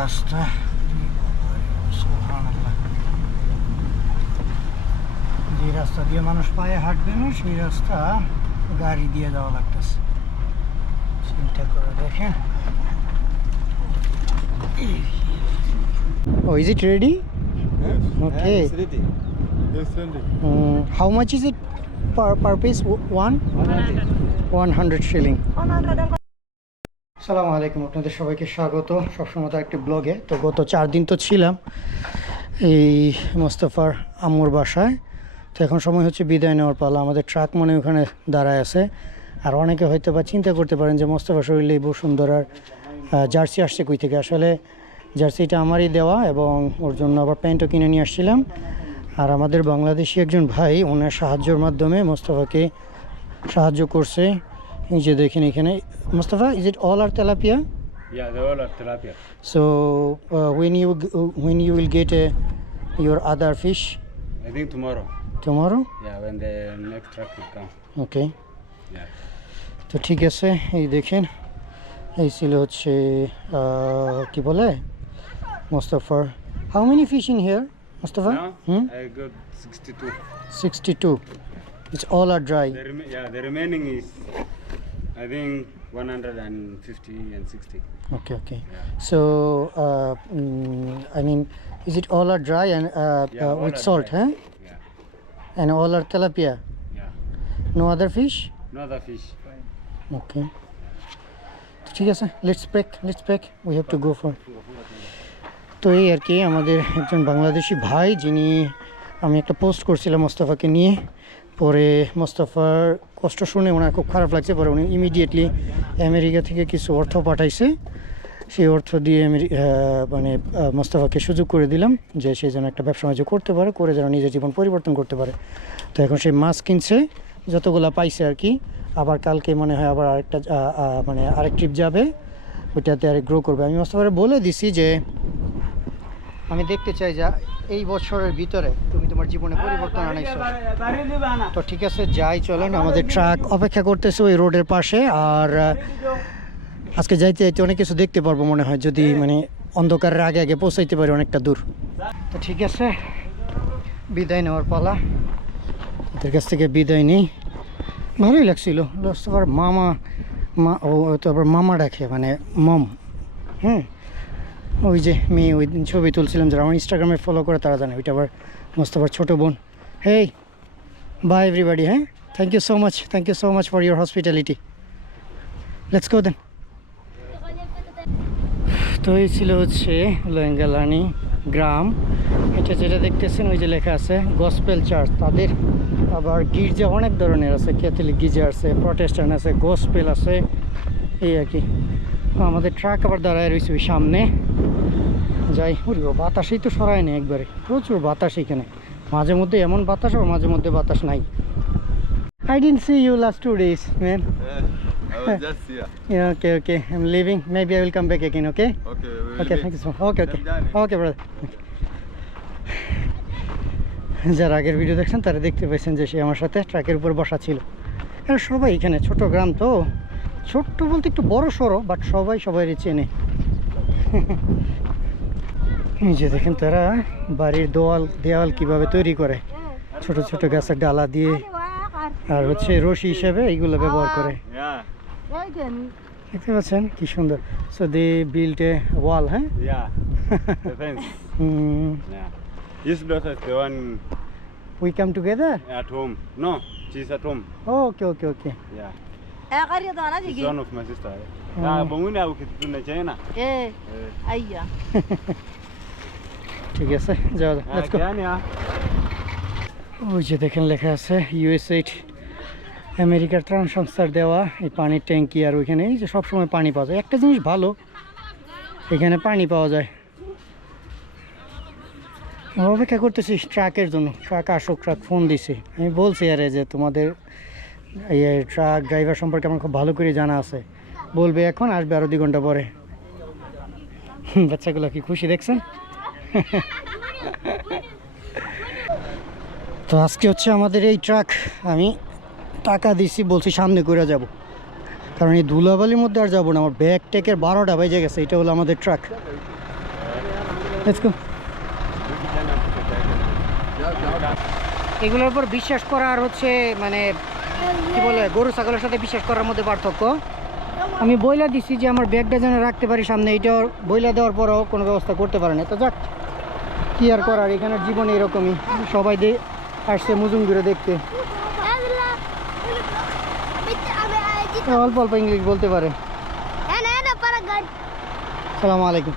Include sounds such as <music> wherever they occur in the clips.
রাস্তা যে রাস্তা দিয়ে মানুষ পায়ে হাঁটবে না সেই রাস্তা গাড়ি দিয়ে যাওয়া লাগতেছে চিন্তা করে দেখেন ও is it ready Yes. Okay. Yeah, it's ready. Yes, ready. How much is it per per piece one one hundred shilling সালামু আলাইকুম, আপনাদের সবাইকে স্বাগত। সবসময় তো একটি ব্লগে। তো গত চার দিন তো ছিলাম এই মোস্তফার আম্মুর বাসায়। তো এখন সময় হচ্ছে বিদায় নেওয়ার পালা। আমাদের ট্রাক মনে ওখানে দাঁড়ায় আছে। আর অনেকে হয়তো বা চিন্তা করতে পারেন যে মোস্তফা শরীরে এই বসুন্ধরার জার্সি আসছে কই থেকে? আসলে জার্সিটা আমারই দেওয়া এবং ওর জন্য আবার প্যান্টও কিনে নিয়ে আসছিলাম। আর আমাদের বাংলাদেশি একজন ভাই, ওনার সাহায্যের মাধ্যমে মোস্তফাকে সাহায্য করছে। এই যে দেখেন এখানে Mostafa is it all R tilapia Yeah, they all are tilapia. So uh, when you g- when you will get uh, your other fish I think tomorrow. tomorrow? Yeah, when the next truck will come. Okay. Yeah. তো ঠিক আছে এই দেখেন এই ছিল হচ্ছে আহ, কি বলে মোস্তফার how many fish in here Mostafa Now hmm I got 62. Sixty two it's all are dry The rem- yeah, the remaining is I think 150 and 60. Okay okay Yeah. So I mean is it all are dry and Yeah, all with are salt dry. হ্যাঁ Yeah. And all are tilapia Yeah. No other fish No other fish. Okay ঠিক আছে let's pack let's pack we have to go for তো এই আর কি আমাদের একজন বাংলাদেশি ভাই যিনি আমি একটা পোস্ট করছিলাম মোস্তফাকে নিয়ে পরে মোস্তফার কষ্ট শুনে ওনার খুব খারাপ লাগছে, পরে উনি ইমিডিয়েটলি আমেরিকা থেকে কিছু অর্থ পাঠাইছে। সেই অর্থ দিয়ে মানে মোস্তফাকে সুযোগ করে দিলাম যে সে যেন একটা ব্যবসা বাণিজ্য করতে পারে, করে যেন নিজের জীবন পরিবর্তন করতে পারে। তো এখন সে মাছ কিনছে, যতগুলা পাইছে আর কি, আবার কালকে মনে হয় আবার আরেকটা মানে আরেক ট্রিপ যাবে, ওইটাতে আরেক গ্রো করবে। আমি মোস্তফারে বলে দিছি যে, আমি দেখতে চাই যে এই বছরের ভিতরে তুমি তোমার জীবনে পরিবর্তন আনাইছো তো ঠিক আছে যাই চলেন আমাদের ট্রাক অপেক্ষা করতেছে ওই রোডের পাশে আর আজকে যাইতে যাইতে অনেক কিছু দেখতে পারব মনে হয় যদি মানে অন্ধকারের আগে আগে পৌঁছাইতে পারি অনেকটা দূর। তো ঠিক আছে বিদায় নেওয়ার পালা। ওদের কাছ থেকে বিদায় নেই। ভালোই লাগছিল। মামা মা ও তো আবার মামা ডাকে মানে মম। হুম ওই যে মেয়ে, ওই দিন ছবি তুলছিলাম যারা আমার ইনস্টাগ্রামে ফলো করে তারা জানে, ওইটা আবার মোস্তফার ছোটো বোন। হেই বাই এভরিবাডি হ্যাঁ? Thank you so much thank you so much for your hospitality let's go then তো এই ছিল হচ্ছে লোয়েঙ্গালানি গ্রাম। এটা যেটা দেখতেছেন, ওই যে লেখা আছে গসপেল চার্চ তাদের আবার গির্জা অনেক ধরনের আছে ক্যাথলিক গির্জা আছে প্রটেস্টান্ট আছে গসপেল আছে, এই আর কি। আমাদের ট্রাক আবার দাঁড়ায় রয়েছে ওই সামনে যাই উরি ও বাতাসেই তো সরায় নেই একবারে প্রচুর বাতাস এখানে মাঝে মধ্যে এমন বাতাস আর মাঝে মধ্যে বাতাস নাই I didn't see you last two days man Yeah, I was just here. <laughs> Yeah, okay, okay. I'm leaving. Maybe I will come back again, okay? Okay, we will Okay, meet. thank you so much. Okay, okay. Okay, brother. যারা আগের video দেখছেন তারা দেখতে পেয়েছেন যে সে আমার সাথে ট্রাকের উপর বসা ছিল সবাই এখানে ছোট গ্রাম তো ছোট্ট বলতে একটু বড় সড়ো বাট সবাই সবাই চেনে এই যে দেখেন তারা বাড়ির দোয়াল দেওয়াল কীভাবে তৈরি করে ছোট ছোট গাছের ডালা দিয়ে আর হচ্ছে রশি হিসেবে এইগুলো ব্যবহার করে. দেখতে পাচ্ছেন কি সুন্দর so they built a wall হ্যাঁ. Hmm Yeah. Is the one we come together at home. No, she's at home. Okay okay okay Yeah. ঠিক আছে যাও লেটস গো. ওই যে দেখেন লেখা আছে ইউএসএইড আমেরিকার ত্রাণ সংস্থার দেওয়া এই পানির ট্যাঙ্কি আর ওইখানে এই যে সবসময় পানি পাওয়া যায় একটা জিনিস ভালো এখানে পানি পাওয়া যায় অপেক্ষা করতেছি ট্রাকের জন্য ট্রাক আসুক ট্রাক ফোন দিছে আমি বলছি আরে যে তোমাদের এই ট্রাক ড্রাইভার সম্পর্কে আমার খুব ভালো করে জানা আছে। বলবে এখন, আসবে আরও দুই ঘণ্টা পরে। বাচ্চাগুলো কি খুশি দেখছেন? তো আজকে হচ্ছে আমাদের এই ট্রাক, আমি টাকা দিছি, বলছি সামনে করে যাব। কারণ এই ধুলাবালির মধ্যে আর যাব না, আমার ব্যাগ ট্যাকের বারোটা বেজে গেছে, এটা হলো আমাদের ট্রাক। এগুলোর উপর বিশ্বাস করা আর হচ্ছে মানে কি বলে, গরু, ছাগলের সাথে বিশ্বাস করার মধ্যে পার্থক্য? আমি বইলা দিছি যে আমার ব্যাগটা যেন রাখতে পারি সামনে এইটা বইলা দেওয়ার পরও কোনো ব্যবস্থা করতে পারে না। তো যাক, কি আর করার, এখানে জীবন এরকমই। সবাই দে আসছে মুজুমগুলো দেখতে। অল্প অল্প ইংলিশ বলতে পারে। সালাম আলাইকুম।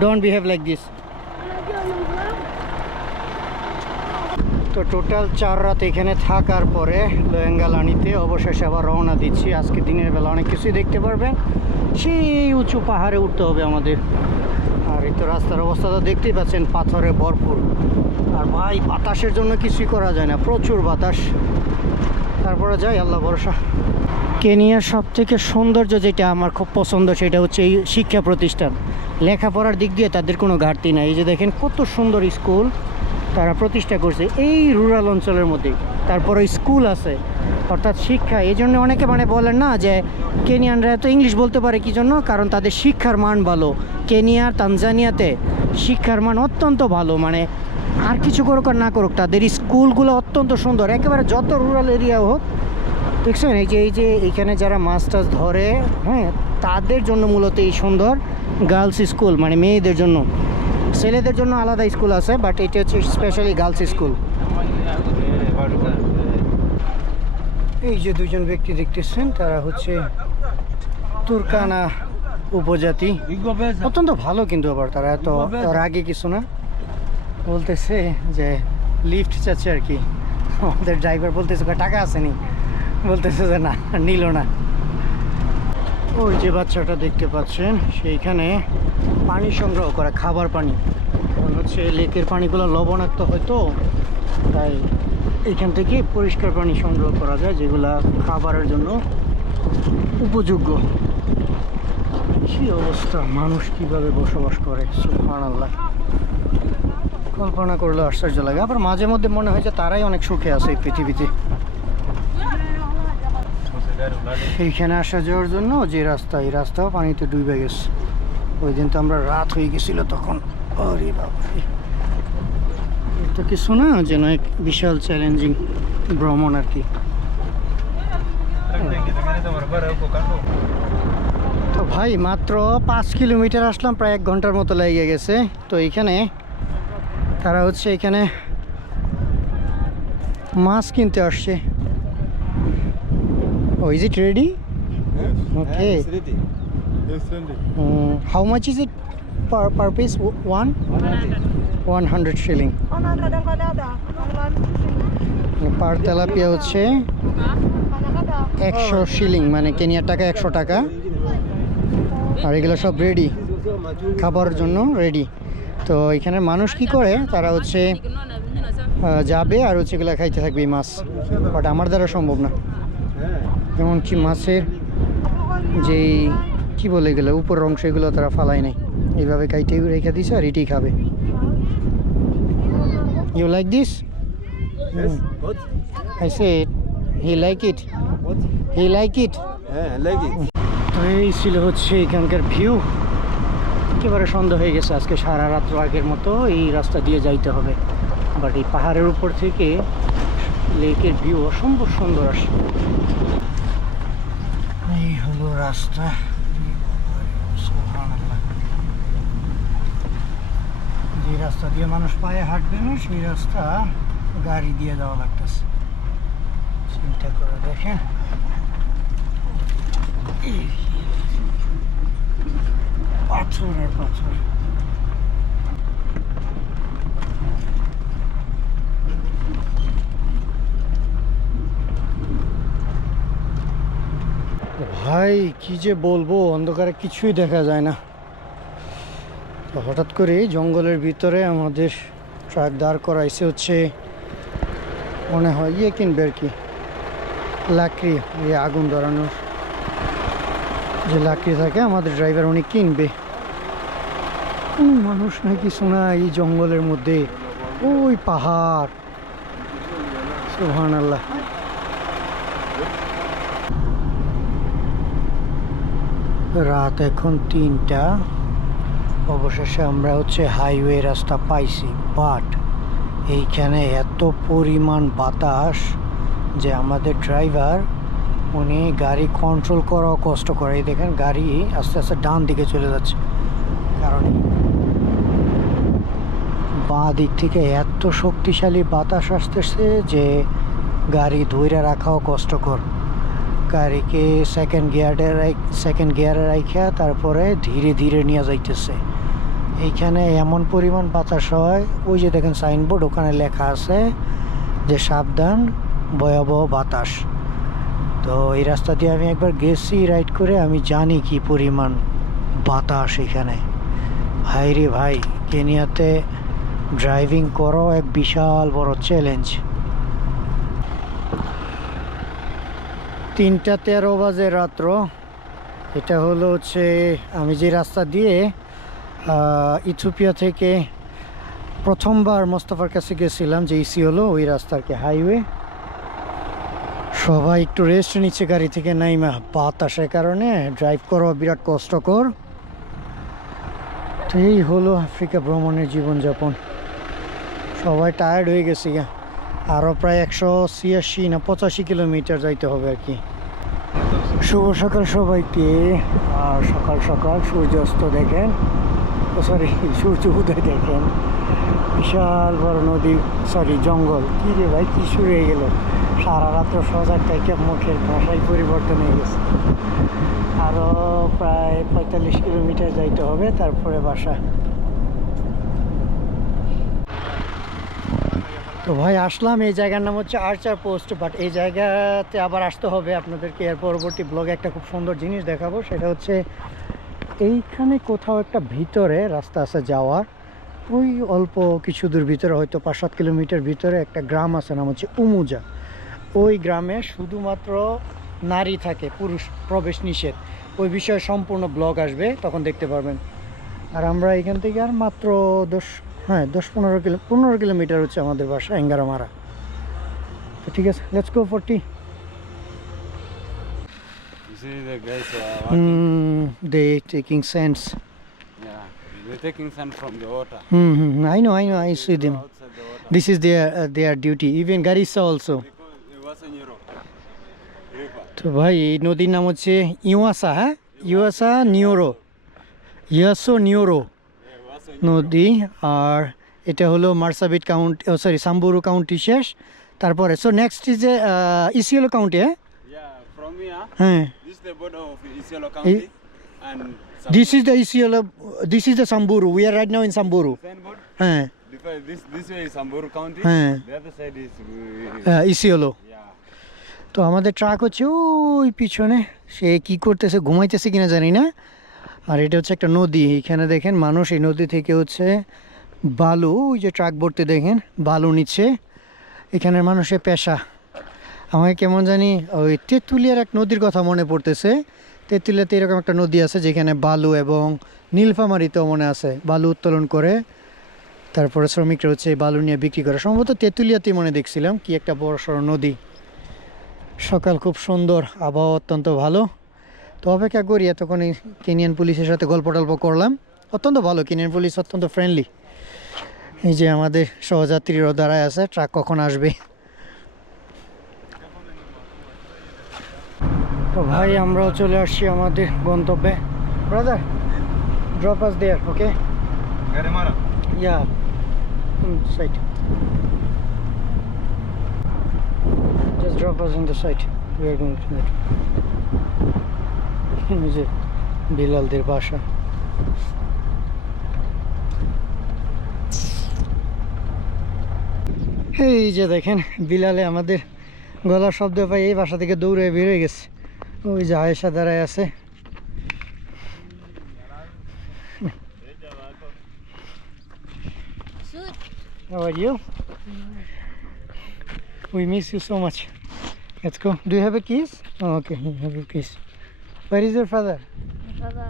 ডোন্ট বিহেভ লাইক দিস তো টোটাল চার রাত এখানে থাকার পরে লোয়েঙ্গালানিতে অবশেষে আবার রওনা দিচ্ছি। আজকে দিনের বেলা অনেক কিছুই দেখতে পারবেন। সেই উঁচু পাহাড়ে উঠতে হবে আমাদের। আর এই তো রাস্তার অবস্থা তো দেখতেই পাচ্ছেন, পাথরে ভরপুর। আর ভাই, বাতাসের জন্য কিছুই করা যায় না, প্রচুর বাতাস। তারপরে যাই, আল্লাহ ভরসা। কেনিয়ার সব থেকে সৌন্দর্য যেটা আমার খুব পছন্দ, সেটা হচ্ছে এই শিক্ষা প্রতিষ্ঠান। লেখাপড়ার দিক দিয়ে তাদের কোনো ঘাটতি নাই। এই যে দেখেন, কত সুন্দর স্কুল। তারা প্রতিষ্ঠা করছে এই রুরাল অঞ্চলের মধ্যে। তারপরে স্কুল আছে। অর্থাৎ শিক্ষা, এই জন্য অনেকে মানে বলেন না যে কেনিয়ানরা তো ইংলিশ বলতে পারে কি জন্য? কারণ তাদের শিক্ষার মান ভালো। কেনিয়ার তানজানিয়াতে শিক্ষার মান অত্যন্ত ভালো। মানে আর কিছু করুক আর না করুক, তাদের স্কুলগুলো অত্যন্ত সুন্দর। একেবারে যত রুরাল এরিয়া হোক, দেখছেন? এই যে এই যে এইখানে যারা মাছ টাছ ধরে হ্যাঁ তাদের জন্য মূলত এই সুন্দর গার্লস স্কুল মানে মেয়েদের জন্য। ছেলেদের জন্য আলাদা স্কুল আছে বাট এটা হচ্ছে স্পেশালি গার্লস স্কুল এই যে দুজন ব্যক্তি দেখতেছেন, তারা হচ্ছে তুর্কানা উপজাতি। অত্যন্ত ভালো কিন্তু আবার তারা, এত রাগে কিছু না। বলতেছে যে লিফট চাচ্ছে আর কি। আমাদের ড্রাইভার বলতেছে টাকা আসেনি বলতেছে যে, না, নিল না। ওই যে বাচ্চাটা দেখতে পাচ্ছেন, সেইখানে পানি সংগ্রহ করা, খাবার পানি। কারণ হচ্ছে লেকের পানিগুলো লবণাক্ত হয়তো, তাই এখান থেকে পরিষ্কার পানি সংগ্রহ করা যায়, যেগুলা খাবারের জন্য উপযোগ্য। কি অবস্থা, মানুষ কীভাবে বসবাস করে, সুবহানাল্লাহ। কল্পনা করলে আশ্চর্য লাগে, আবার মাঝে মধ্যে মনে হয় যে তারাই অনেক সুখে আছে এই পৃথিবীতে। এইখানে আসা যাওয়ার জন্য যে রাস্তা, এই রাস্তাও পানিতে ডুবে গেছে। ওই দিন তো আমরা রাত হয়ে গেছিল তখন। আরে বাবারে। এটা কিছু না যেন এক বিশাল চ্যালেঞ্জিং ভ্রমণ আর কি। তো ভাই, মাত্র পাঁচ কিলোমিটার আসলাম, প্রায় এক ঘণ্টার মতো লেগে গেছে। তো এইখানে তারা হচ্ছে এখানে মাছ কিনতে আসছে। ও is it ready Okay. It's ready. It's ready. How much is it per per piece one one hundred shilling per tilapia হচ্ছে একশো শিলিং মানে কেনিয়ার টাকা একশো টাকা। আর এগুলো সব রেডি খাবারের জন্য রেডি তো এখানে মানুষ কি করে? তারা হচ্ছে যাবে আর হচ্ছে এগুলো খাইতে থাকবে এই মাছ। বাট আমার দ্বারা সম্ভব না। এমনকি মাছের যেই কি বলে গেলে উপরের অংশ এগুলো তারা ফালাই নাই। এইভাবে কাইটে রেখে দিছে আর এটি খাবে। You like this I say he like it? He like it I like it. তো এই ছিল হচ্ছে এখানকার ভিউ একেবারে সন্ধ্যা হয়ে গেছে আজকে সারা রাত্র আগের মতো এই রাস্তা দিয়ে যাইতে হবে। বাট এই পাহাড়ের উপর থেকে লেকের ভিউ অসম্ভব সুন্দর আসে। এই হলো রাস্তা সুবহানাল্লাহ। যে রাস্তা দিয়ে মানুষ পায়ে হাঁটবে না সেই রাস্তা গাড়ি দিয়ে যাওয়া লাগতেছে চিন্তা করে দেখেন পাথর আর পাথর ভাই, কি যে বলব, অন্ধকারে কিছুই দেখা যায় না। হঠাৎ করে জঙ্গলের ভিতরে আমাদের ট্রাক দাঁড় করাইছে হচ্ছে, মনে হয় ইয়ে কিনবে আর কি লাকড়ি ইয়ে আগুন ধরানোর। যে লাকড়ি থাকে, আমাদের ড্রাইভার উনি কিনবে। কোন মানুষ নাকি শোনা এই জঙ্গলের মধ্যে। ওই পাহাড়। সুহান আল্লাহ রাত এখন তিনটা। অবশেষে আমরা হচ্ছে হাইওয়ে রাস্তা পাইছি, বাট এইখানে এত পরিমাণ বাতাস যে আমাদের ড্রাইভার, উনি গাড়ি কন্ট্রোল করাও কষ্ট করে। এই দেখেন গাড়ি আস্তে আস্তে ডান দিকে চলে যাচ্ছে। কারণ বাঁ দিক থেকে এত শক্তিশালী বাতাস আসতেছে যে গাড়ি ধৈর্য রাখাও কষ্টকর। গাড়িকে সেকেন্ড গিয়ারে সেকেন্ড গিয়ারে রাখা তারপরে ধীরে ধীরে নিয়ে যাইতেছে। এইখানে এমন পরিমাণ বাতাস হয়, ওই যে দেখেন সাইনবোর্ড ওখানে লেখা আছে যে সাবধান, ভয়াবহ বাতাস। তো এই রাস্তা দিয়ে আমি একবার গেছি রাইড করে, আমি জানি কি পরিমাণ বাতাস এখানে। ভাই রে ভাই, কেনিয়াতে ড্রাইভিং করো, এক বিশাল বড় চ্যালেঞ্জ তিনটা তেরো বাজে রাত্র। এটা হলো হচ্ছে, আমি যে রাস্তা দিয়ে ইথিওপিয়া থেকে প্রথমবার মোস্তফার কাছে গেছিলাম যে ইসি হলো ওই রাস্তার কি হাইওয়ে। সবাই একটু রেস্ট নিচ্ছে, গাড়ি থেকে নাইমা। বাতাসের কারণে ড্রাইভ করা, বিরাট কষ্টকর। তো এই হলো আফ্রিকা ভ্রমণের জীবনযাপন। সবাই টায়ার্ড হয়ে গেছে গা। আরও প্রায় একশো ছিয়াশি না পঁচাশি কিলোমিটার যাইতে হবে আর কি। শুভ সকাল সবাইকে। আর সকাল সকাল সূর্যাস্ত দেখেন। সরি সূর্য উদয় দেখেন। বিশাল বড় নদী সরি জঙ্গল। কী রে ভাই, কী শুরু হয়ে গেল? সারা রাত্র সজাগ থেকে মুখের ভাষায় পরিবর্তন হয়ে গেছে। আরও প্রায় পঁয়তাল্লিশ কিলোমিটার যাইতে হবে, তারপরে বাসা। তো ভাই, আসলাম। এই জায়গার নাম হচ্ছে আর্চার পোস্ট বাট এই জায়গাতে আবার আসতে হবে আপনাদেরকে। এর পরবর্তী ব্লগে একটা খুব সুন্দর জিনিস দেখাবো। সেটা হচ্ছে এইখানে কোথাও একটা ভিতরে রাস্তা আছে যাওয়ার। ওই অল্প কিছু দূর ভিতরে, হয়তো পাঁচ সাত কিলোমিটার ভিতরে একটা গ্রাম আছে, নাম হচ্ছে উমুজা ওই গ্রামে শুধুমাত্র নারী থাকে, পুরুষ প্রবেশ নিষেধ। ওই বিষয়ে সম্পূর্ণ ব্লগ আসবে, তখন দেখতে পারবেন। আর আমরা এখান থেকে আর মাত্র দশ হ্যাঁ দশ পনেরো কিলো পনেরো কিলোমিটার হচ্ছে আমাদের বাসা এঙ্গারামারা তো ঠিক আছে let's go for tea You see the guys walking? They taking sun Yeah, they're taking sun from the water. Hmm hmm I know I know I see them the water. This is their their duty even Garissa also Because it was in Europe. River. তো ভাই এই নদীর নাম হচ্ছে ইউয়াসা হ্যাঁ ইউয়াসা নিওরো ইয়াসো নিওরো Yeah, it was in নদী আর এটা হলো Marsabit county oh sorry Samburu county শেষ। তারপরে so next is a Isiolo county হ্যাঁ? হ্যাঁ। this is the Isiolo County and this is the Isiolo this is the Samburu we are right now in Samburu. হ্যাঁ। Because this this way is Samburu County. হ্যাঁ। The other side is uh, ইসিএলও তো আমাদের truck হচ্ছে ওই পিছনে। সে কি করতেছে ঘুমাইতেছে কিনা জানি না। আর এটা হচ্ছে একটা নদী। এখানে দেখেন মানুষ, এই নদী থেকে হচ্ছে বালু, ওই যে ট্রাক ভর্তি দেখেন, বালু নিচ্ছে। এখানের মানুষের পেশা। আমাকে কেমন জানি ওই তেঁতুলিয়ার এক নদীর কথা মনে পড়তেছে। তেঁতুলিয়াতে এরকম একটা নদী আছে যেখানে বালু এবং নীলফামারিতেও মনে আছে, বালু উত্তোলন করে। তারপরে শ্রমিকরা হচ্ছে বালু নিয়ে বিক্রি করে। সম্ভবত তেঁতুলিয়াতেই মনে দেখছিলাম কি একটা বড় সড়ো নদী। সকাল খুব সুন্দর, আবহাওয়া অত্যন্ত ভালো। তো অপেক্ষা করি এতক্ষণ কেনিয়ান পুলিশের সাথে গল্প টল্প করলাম অত্যন্ত ভালো কেনিয়ান পুলিশ অত্যন্ত ফ্রেন্ডলি এই যে আমাদের সহযাত্রীরাও দাঁড়ায় আছে ট্রাক কখন আসবে তো ভাই আমরাও চলে আসছি আমাদের গন্তব্যে brother drop us there okay. Yeah side Just drop us in the site. We are going to that. যে বিলালদের বাসা। এই যে দেখেন, বিলালে আমাদের গলার শব্দ পাই এই বাসা থেকে দৌড়ে বেরোয় গেছে। ওই যে আয়েশা দাঁড়ায় আছে। We miss you so much এটকো do have a kiss okay have kiss Where is your father? My Father,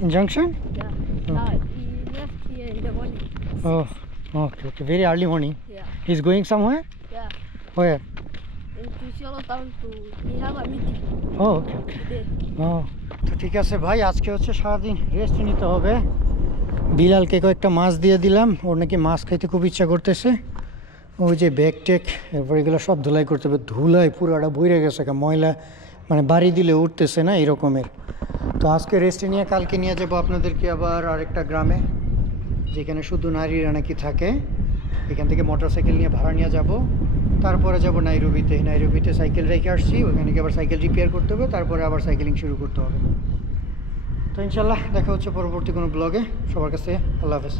In junction? yeah, Okay. uh, he left here in the morning. Oh, okay, okay. Very early morning. Yeah, He's going somewhere? yeah. Where? Into Cielo town to we have a meeting Oh, okay, okay. today. ও তো ঠিক আছে ভাই আজকে হচ্ছে সারাদিন rest নিতে হবে বিলালকে কয়েকটা মাছ দিয়ে দিলাম ওর নাকি মাছ খাইতে খুব ইচ্ছা করতেছে ওই যে ব্যাগ টেক এরপর এগুলো সব ধুলাই করতে হবে ধুলাই পুরোটা বইরে গেছে ময়লা মানে বাড়ি দিলে উঠতেছে না এরকমের। তো আজকে রেস্টে নিয়ে কালকে নিয়ে যাব আপনাদেরকে আবার আরেকটা গ্রামে, যেখানে শুধু নারীরা নাকি থাকে। এখান থেকে মোটর সাইকেল নিয়ে ভাড়া নিয়ে যাব। তারপরে যাব নাইরুবিতে। নাইরুবিতে সাইকেল রেখে আসছি ওখানে গিয়ে আবার সাইকেল রিপেয়ার করতে হবে, তারপরে আবার সাইকেলিং শুরু করতে হবে। তো ইনশাল্লাহ দেখা হচ্ছে পরবর্তী কোনো ব্লগে সবার কাছে আল্লাহ হাফেজ।